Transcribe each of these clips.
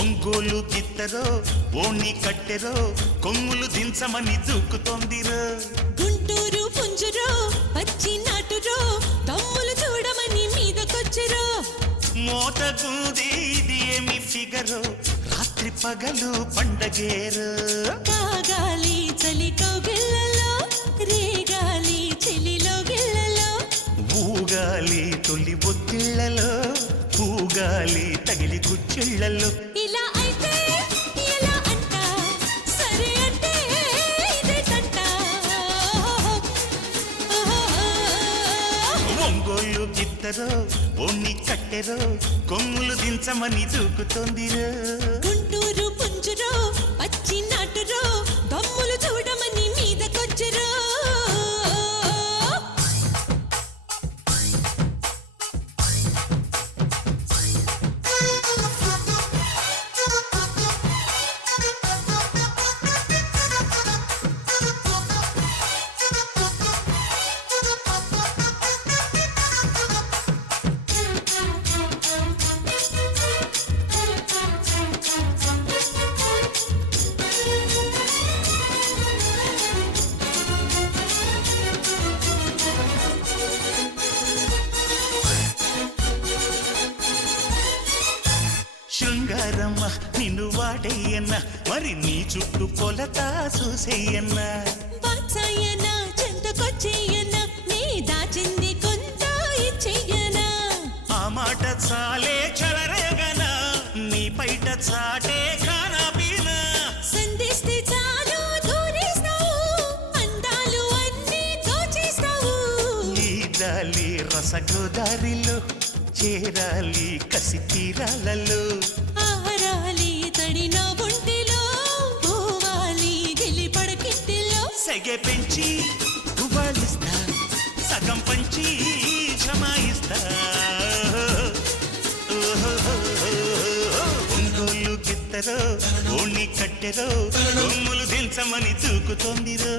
ఒంగోలు గిత్తరో ఓణి కట్టెరో కొమ్ములు దించమని దూకుతోందిరో. గుంటూరు పుంజురో పచ్చి నాటురో తమ్ములు చూడమని మీదకొచ్చరో. మోత గూది ఇది ఏమి ఫిగరో రాత్రి పగలు పండగేరో. కాగాలి చలి కౌగిళ్ళలో రేగాలి చెలిలో గిళ్ళలో. ఊగాలి తొలి ఒత్తిళ్లలో ఊగాలి తగిలి కుచ్చిళ్లలో. ఇలా అయితే ఎలా అంట సరే అంటే ఇదే కంట. ఒంగోలు గిత్తరో ఓణి కట్టెరో కొమ్ములు దించమని దూకుతోందిరో. గుంటూరు పుంజురో పచ్చి నాటురో తమ్ములు చూడమని మీదకొచ్చరో. శృంగారమ్మ నిన్ను వాడేయన్న మరి నీ చుట్టూ కొలత చూసేయన్న. వాత్సాయనా చెంతకొచ్చేయనా నీ దాచింది కొంత ఇచ్చేయనా. ఆ మాట చాలే చలరేగనా నీ పైట చాటే ఖానాపీనా. సంధిస్తే చాలు దూరేస్తావు అందాలు అన్నీ దోచేస్తావు. ఈదాలి రసగోదారిలో చేరాలి కసి తీరాలలో. ఆరాలి తడిన ఒంటిలో పోవాలి గిలి పడకింటిలో. సెగె పెంచి గుబాళిస్తా సగం పంచి క్షమాయిస్తా. ఒంగోలు గిత్తరో ఓణి కట్టెరో కొమ్ములు దించమని దూకుతోందిరో.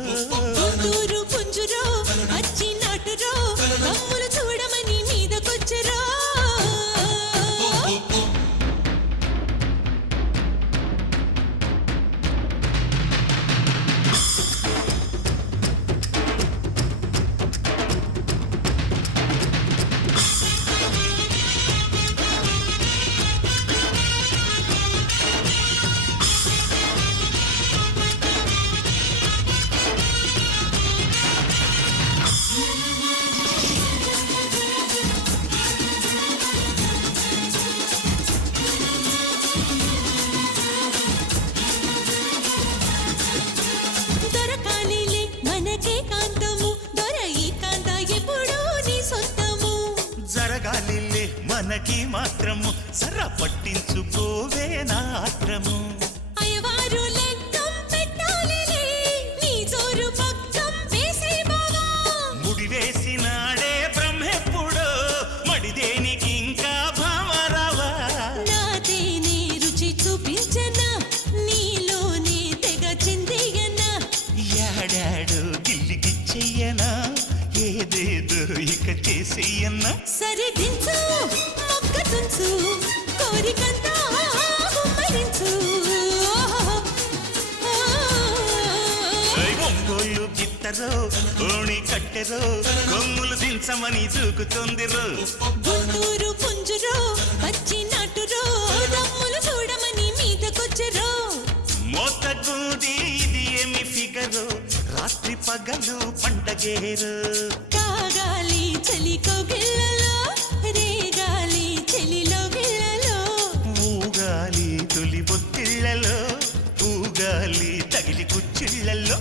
గుంటూరు పుంజురో పచ్చి నాటురో తమ్ములు చూడమని మీదకొచ్చరో. దొరకాలిలే మనకే కాంతము దొర ఈ కాంత ఎప్పుడూ నీ సొంతము. జరగాలిలే మనకి మాత్రము సర పట్టించుకోవే నాత్రము. అయ్యవారు లెక్కం పెట్టాలిలే నీ జోరు పక్కం వేసే బావా. ముడివేసినాడే బ్రహ్మెప్పుడో మడిదేనికి ఇంకా భామరావా. నాదేనే రుచి చూపించనా నీలోనే తెగ చిందియనా. ఏడాడు గిల్లిగిచ్చెయ్యనా ఏదేదో ఇక చేసేయన్నా. సరే దించు మొక్క తుంచు కోరికంతా గుమ్మరించు. ఒంగోలు గిత్తరో ఓణి కట్టెరో కొమ్ములు దించమని దూకుతోందిరో. గుంటూరు పుంజురో పచ్చి నాటురో తమ్ములు చూడమని మీదకొచ్చరో. మోత గూది ఇది ఏమి ఫిగరో రాత్రి పగలు పండగేరు. కాగాలి చలి కౌగిళ్ళలో రేగాలి చెలిలో గిళ్ళలో. ఊగాలి తొలి ఒత్తిళ్లలో ఊగాలి తగిలి కుచ్చిళ్లలో.